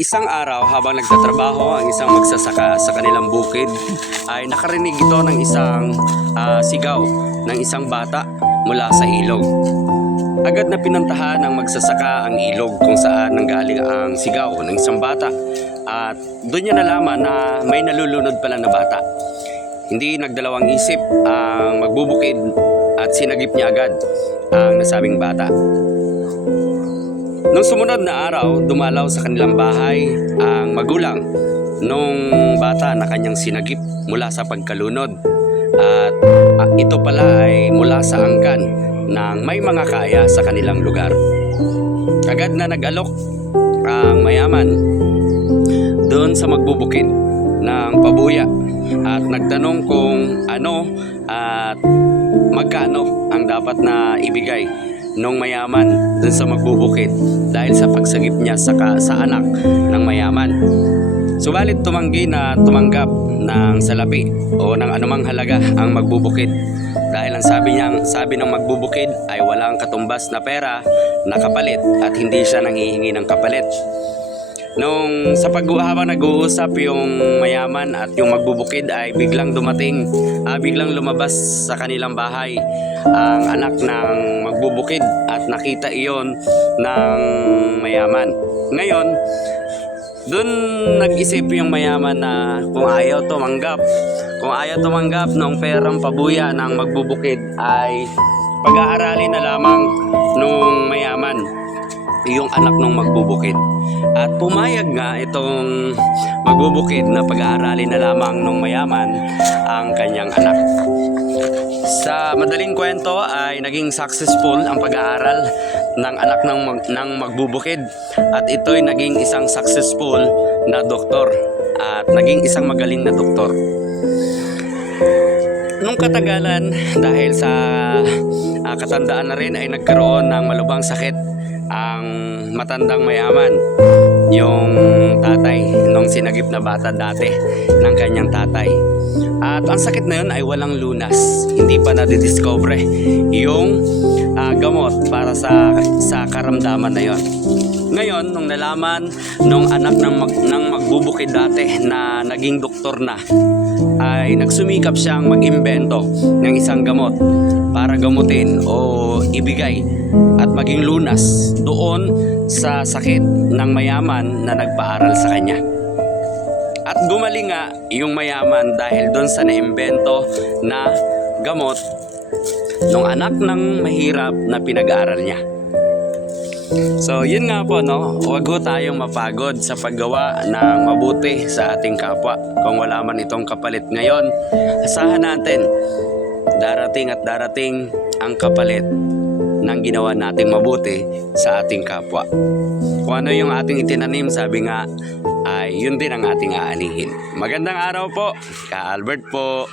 Isang araw habang nagtatrabaho ang isang magsasaka sa kanilang bukid ay nakarinig ito ng isang sigaw ng isang bata mula sa ilog. Agad na pinuntahan ng magsasaka ang ilog kung saan nanggaling ang sigaw ng isang bata at doon niya nalaman na may nalulunod pala na bata. Hindi nagdalawang isip ang magbubukid at sinagip niya agad ang nasabing bata. Nung sumunod na araw, dumalaw sa kanilang bahay ang magulang nung bata na kanyang sinagip mula sa pagkalunod. At ito pala ay mula sa angkan ng may mga kaya sa kanilang lugar. Agad na nag-alok ang mayaman doon sa magbubukid ng pabuya at nagtanong kung ano at magkano ang dapat na ibigay nung mayaman dun sa magbubukid dahil sa pagsagip niya sa anak ng mayaman. Subalit tumanggap ng salapi o ng anumang halaga ang magbubukid dahil ang sabi ng magbubukid ay walang katumbas na pera na kapalit at hindi siya nanghihingi ng kapalit. Nung habang nag-uusap yung mayaman at yung magbubukid ay biglang lumabas sa kanilang bahay ang anak ng magbubukid at nakita iyon ng mayaman. Ngayon, dun nag-isip yung mayaman na kung ayaw tumanggap ng perang pabuya ng magbubukid ay pag-aaralin na lamang nung mayaman yung anak ng magbubukid. At pumayag nga itong magbubukid na pag-aaralin na lamang ng mayaman ang kanyang anak. Sa madaling kwento ay naging successful ang pag-aaral ng anak ng magbubukid at ito'y naging isang successful na doktor at naging isang magaling na doktor. Nung katagalan, dahil sa katandaan na rin ay nagkaroon ng malubhang sakit ang matandang mayaman, yung tatay nung sinagip na bata dati ng kanyang tatay. At ang sakit na yun ay walang lunas, hindi pa nadidiscover yung gamot para sa karamdaman na yon. Ngayon, nung nalaman nung anak ng magbubukid dati na naging doktor na, ay nagsumikap siyang mag-imbento ng isang gamot para gamutin o ibigay at maging lunas doon sa sakit ng mayaman na nagpaaral sa kanya. At gumaling nga yung mayaman dahil doon sa naimbento na gamot ng anak ng mahirap na pinag-aaral niya. So yun nga po, no, huwag ho tayong mapagod sa paggawa ng mabuti sa ating kapwa. Kung wala man itong kapalit ngayon, asahan natin darating ang kapalit ng ginawa nating mabuti sa ating kapwa. Kung ano yung ating itinanim, sabi nga, ay yun din ang ating aanihin. Magandang araw po, Ka Albert po.